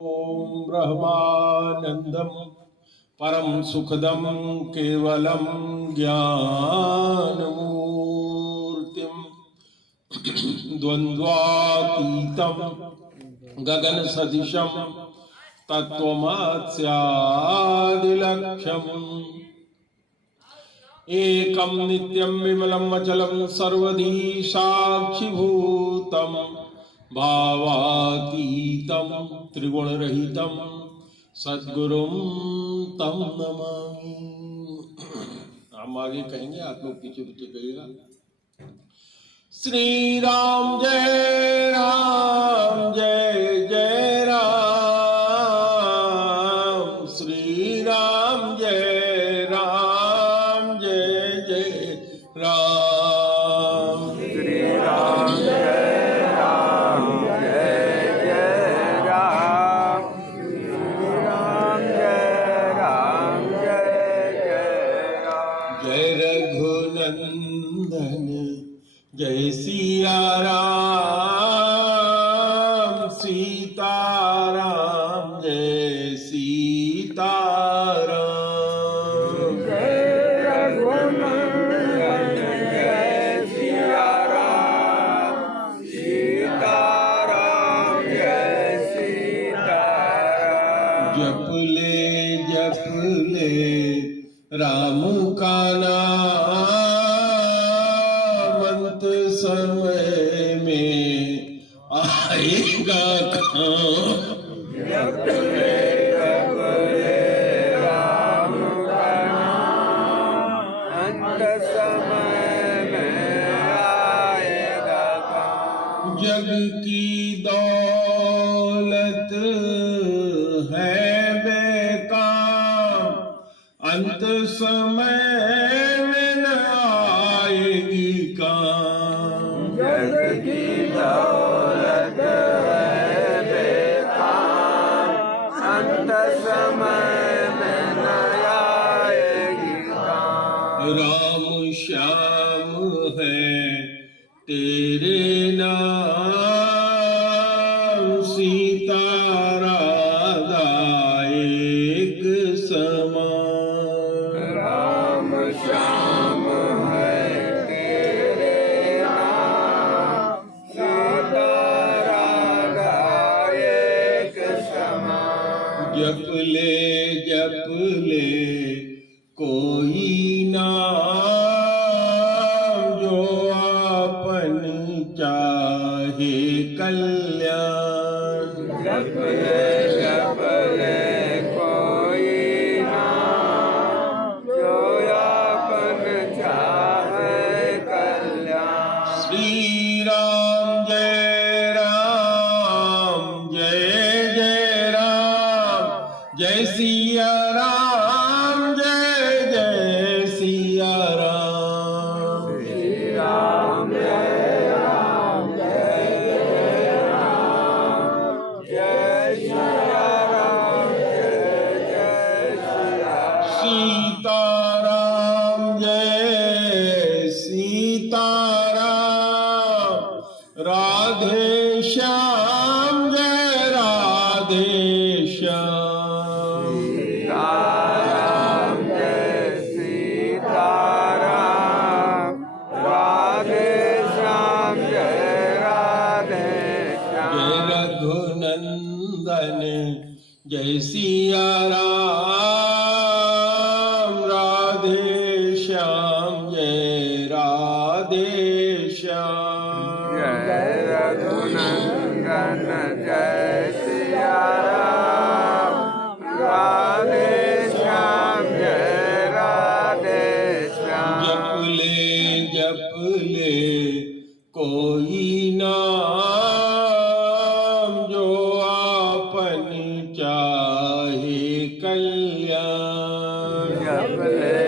ओम ब्रह्मानंदम परम सुखदम केवलम ज्ञानमूर्तिम द्वंद्वातीतम गगन सदिशम तत्वमस्यादिलक्ष्यम् एकम नित्यं विमलं अचलं सर्वधी साक्षिभूतम् भावातीतं त्रिगुणरहितं सद्गुरुं तं नमामि। हम आगे कहेंगे, आप लोग पीछे पीछे कहिएगा। श्री राम जय जय राम, श्री राम जय जय राम, श्री राम जय राम जय जय राम, श्री राम जय राम। जय रघुनंदन जय सिया राम, सीताराम जय सीताराम, जय रघुनंदन जय सिया राम, सीताराम जय सीताराम। जप ले राम का नाम, अंत समय में आएगा काम। जप ले राम का नाम, अंत समय में आएगा काम। जग की दौलत है बेकार, अंत समय में न आएगी काम। जग की दौलत है बेकार, अंत समय में न आएगी काम। राम श्याम है तेरे नाम, सीता राधा एक समान। राम श्याम है तेरे नाम, सीता राधा एक समान। जप ले कोई नाम, जो आपन चाहे कल्याण। जप ले कोई नाम, जो आपन चाहे कल्याण। श्री राम जय राम, जय सिया राम जय सिया राम, श्री राम जय राम जय राम, जय सिया राम जय सिया राम। सीताराम जय सीताराम, राधे श्याम जय राधे श्याम, सीताराम जय सीताराम, राधे श्याम जय राधे श्याम। जय रघुनंदन जय सिया राम, राधे श्याम जय राधे श्याम। जय रघुनंदन जय सिया राम, राधे श्याम जय राधे श्याम। जप ले कोई नाम, जो आपन चाहे कल्याण। जप ले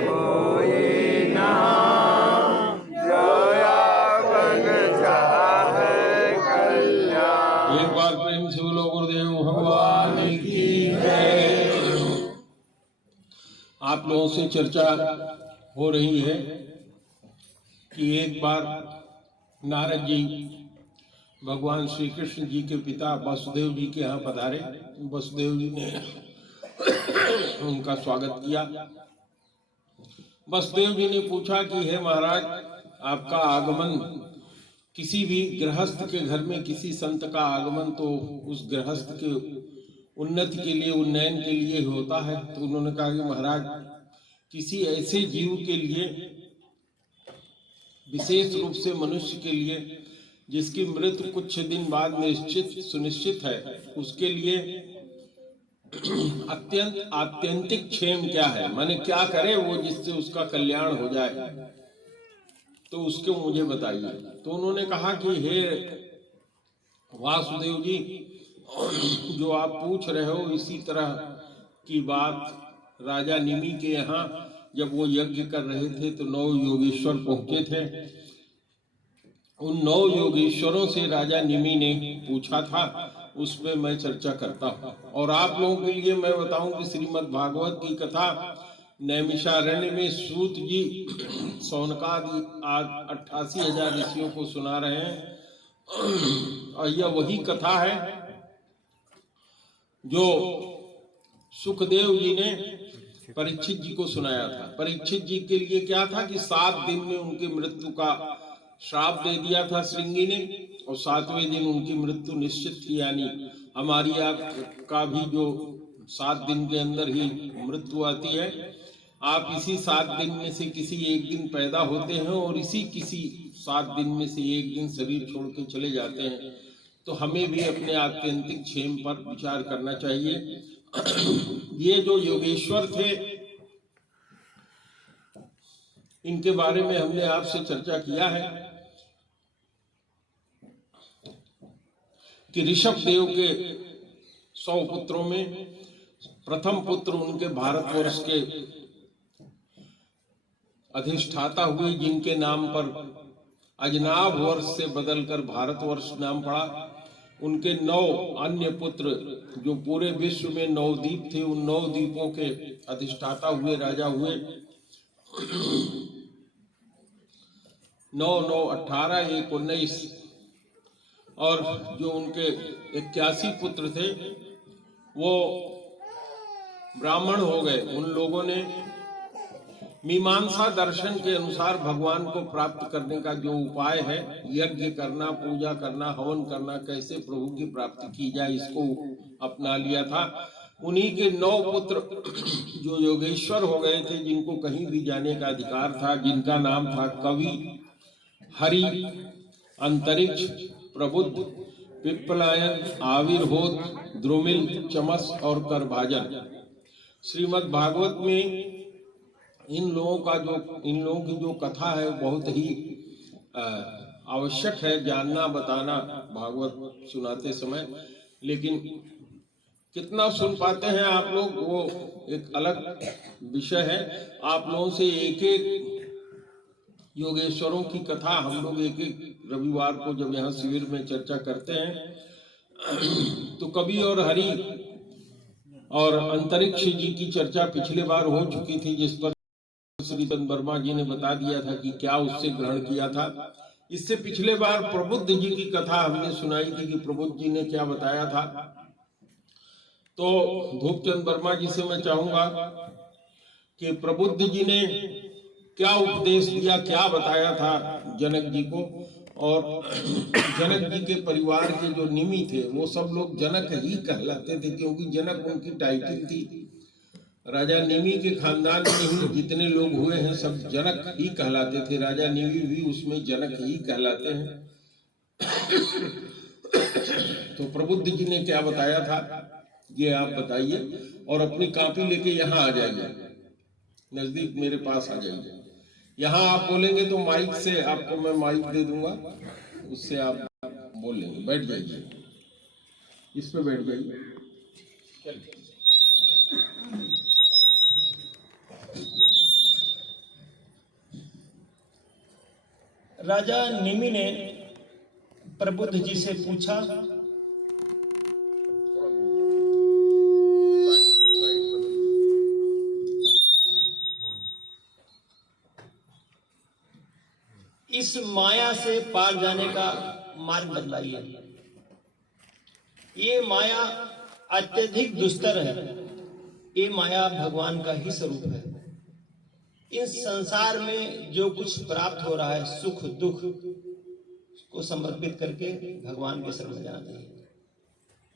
कोई नाम, जो आपन चाहे कल्याण। एक बार प्रेम से बोलो गुरुदेव भगवान की जय। आप लोगों से चर्चा हो रही है कि एक बार नारद जी भगवान श्री कृष्ण जी के पिता वसुदेव जी के यहाँ पधारे। वसुदेव जी ने उनका स्वागत किया। वसुदेव जी ने पूछा कि हे महाराज, आपका आगमन किसी भी गृहस्थ के घर में, किसी संत का आगमन तो उस गृहस्थ के उन्नति के लिए, उन्नयन के लिए होता है। तो उन्होंने कहा कि महाराज, किसी ऐसे जीव के लिए, विशेष रूप से मनुष्य के लिए जिसकी मृत्यु कुछ दिन बाद निश्चित सुनिश्चित है, उसके लिए आत्यंतिक क्षेम क्या है, माने क्या करे वो जिससे उसका कल्याण हो जाए, तो उसको मुझे बताइए। तो उन्होंने कहा कि हे वासुदेव जी, जो आप पूछ रहे हो इसी तरह की बात राजा निमि के यहाँ जब वो यज्ञ कर रहे थे तो 9 योगेश्वर पहुंचे थे। उन 9 योगेश्वरों से राजा निमि ने पूछा था, उसमें मैं चर्चा करता हूँ। और आप लोगों के लिए मैं बताऊं कि श्रीमद् भागवत की कथा नैमिषारण्य में सूत जी सौनकादि 88,000 ऋषियों को सुना रहे हैं। और यह वही कथा है जो सुखदेव जी ने परीक्षित जी को सुनाया था। परीक्षित जी के लिए क्या था कि 7 दिन में उनकी मृत्यु का श्राप दे दिया था श्रृंगी ने, और 7वें दिन उनकी मृत्यु निश्चित थी। यानी हमारी आपका भी जो 7 दिन के अंदर ही मृत्यु आती है, आप इसी 7 दिन में से किसी एक दिन पैदा होते हैं और इसी किसी 7 दिन में से एक दिन शरीर छोड़ के चले जाते हैं। तो हमें भी अपने आत्यंतिक क्षेम पर विचार करना चाहिए। ये जो योगेश्वर थे, इनके बारे में हमने आपसे चर्चा किया है कि ऋषभ देव के 100 पुत्रों में प्रथम पुत्र उनके भारतवर्ष के अधिष्ठाता हुए, जिनके नाम पर अजनाभ वर्ष से बदलकर भारतवर्ष नाम पड़ा। उनके 9 अन्य पुत्र जो पूरे विश्व में 9 द्वीप थे, उन 9 द्वीपों के अधिष्ठाता हुए, राजा हुए। 9, 9, 18, 1, 19। और जो उनके 81 पुत्र थे वो ब्राह्मण हो गए। उन लोगों ने मीमांसा दर्शन के अनुसार भगवान को प्राप्त करने का जो उपाय है, यज्ञ करना, पूजा करना, हवन करना, कैसे प्रभु की प्राप्ति की जाए, इसको अपना लिया था। उन्हीं के 9 पुत्र जो योगेश्वर हो गए थे, जिनको कहीं भी जाने का अधिकार था, जिनका नाम था कवि, हरि, अंतरिक्ष, प्रबुद्ध, पिप्पलायन, आविर्भूत, द्रुमिल, चमस और करभाजन। श्रीमद् भागवत में इन लोगों की जो कथा है बहुत ही आवश्यक है जानना, बताना भागवत सुनाते समय। लेकिन कितना सुन पाते हैं आप लोग, वो एक अलग विषय है। आप लोगों से एक एक योगेश्वरों की कथा हम लोग एक एक रविवार को जब यहाँ शिविर में चर्चा करते हैं, तो कवि और हरि और अंतरिक्ष जी की चर्चा पिछले बार हो चुकी थी, जिस पर श्री चंद वर्मा जी ने बता दिया था कि क्या उससे ग्रहण किया था। इससे पिछले बार प्रबुद्ध जी की कथा हमने सुनाई थी कि प्रबुद्ध जी ने क्या बताया था। तो धूपचंद वर्मा जी से मैं चाहूंगा कि प्रबुद्ध जी ने क्या उपदेश दिया, क्या बताया था जनक जी को। और जनक जी के परिवार के जो निमि थे वो सब लोग जनक ही कहलाते थे, क्योंकि जनक उनकी टाइटल थी। राजा निमि के खानदान में ही जितने लोग हुए हैं सब जनक ही कहलाते थे। राजा निमि भी उसमें जनक ही कहलाते हैं। तो प्रबुद्ध जी ने क्या बताया था ये आप बताइए, और अपनी कॉपी लेके यहाँ आ जाइए, नजदीक मेरे पास आ जाइए। यहाँ आप बोलेंगे तो माइक से आपको मैं माइक दे दूंगा, उससे आप बोलेंगे। बैठ जाइए, इस पे बैठ जाइए। राजा निमि ने प्रबुद्ध जी से पूछा, इस माया से पार जाने का मार्ग बतलाइए। ये माया अत्यधिक दुस्तर है। ये माया भगवान का ही स्वरूप है। इस संसार में जो कुछ प्राप्त हो रहा है, सुख दुख, को समर्पित करके भगवान के शरण में जाना चाहिए।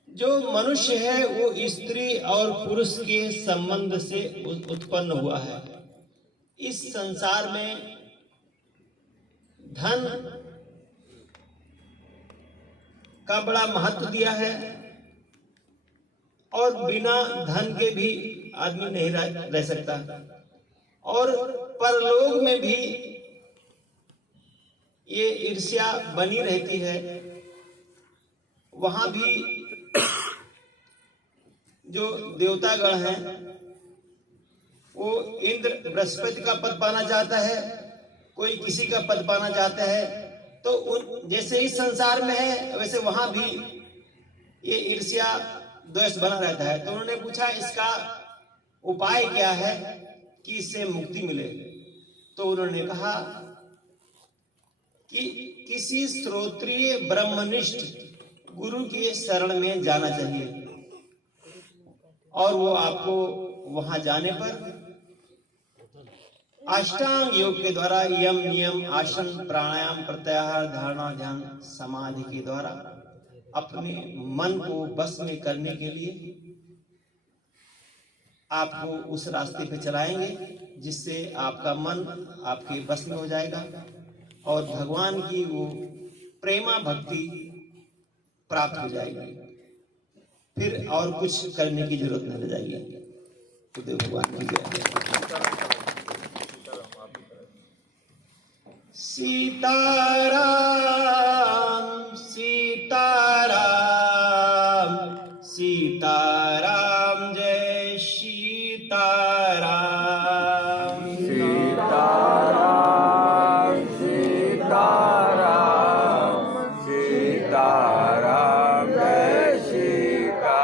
जो मनुष्य है वो स्त्री और पुरुष के संबंध से उत्पन्न हुआ है। इस संसार में धन का बड़ा महत्व दिया है और बिना धन के भी आदमी नहीं रह सकता। और परलोक में भी ये ईर्ष्या बनी रहती है। वहां भी जो देवतागण हैं वो इंद्र बृहस्पति का पद पाना चाहता है, कोई किसी का पद पाना चाहता है। तो उन जैसे इस संसार में है वैसे वहां भी ये ईर्ष्या द्वेष बना रहता है। तो उन्होंने पूछा इसका उपाय क्या है कि इससे मुक्ति मिले। तो उन्होंने कहा कि किसी श्रोत्रिय ब्रह्मनिष्ठ गुरु के शरण में जाना चाहिए और वो आपको वहां जाने पर अष्टांग योग के द्वारा यम नियम आसन प्राणायाम प्रत्याहार धारणा ध्यान समाधि के द्वारा अपने मन को बस में करने के लिए आपको उस रास्ते पे चलाएंगे जिससे आपका मन आपके बस में हो जाएगा और भगवान की वो प्रेमा भक्ति प्राप्त हो जाएगी। फिर और कुछ करने की जरूरत नहीं रह जाएगी। तो देव भगवान की जय। सीताराम सीताराम सीताराम जय सीताराम। सीताराम सीताराम सीताराम जय सीताराम।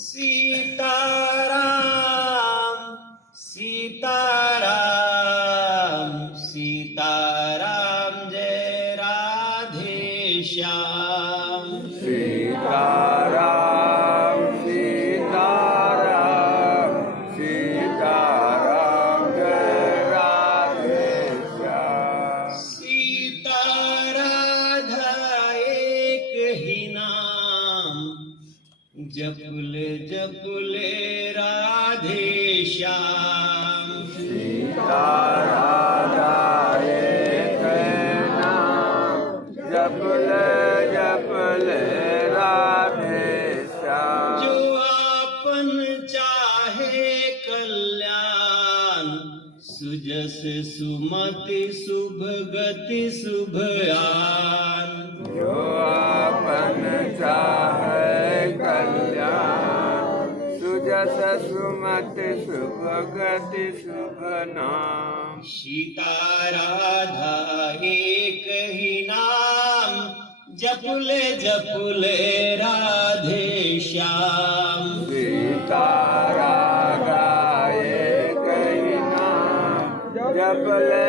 सीताराम सीताराम सीताराम जय राधे श्याम। सीताराम सीताराम सीताराम जय राधे श्याम। सीता राधा एक ही नाम जपले जपले राधे श्याम। सीता राधा एक नाम जपले जपले राधे श्याम। जो आपन चाहे कल्याण सुजस सुमति शुभ गति शुभ आन। जो आपन चाहे कल्याण सुजस सुमति शुभ गति शुभ नाम। सीता राधा एक ही नाम जपले जपले राधे श्याम। सीता राधा एक ही नाम जपले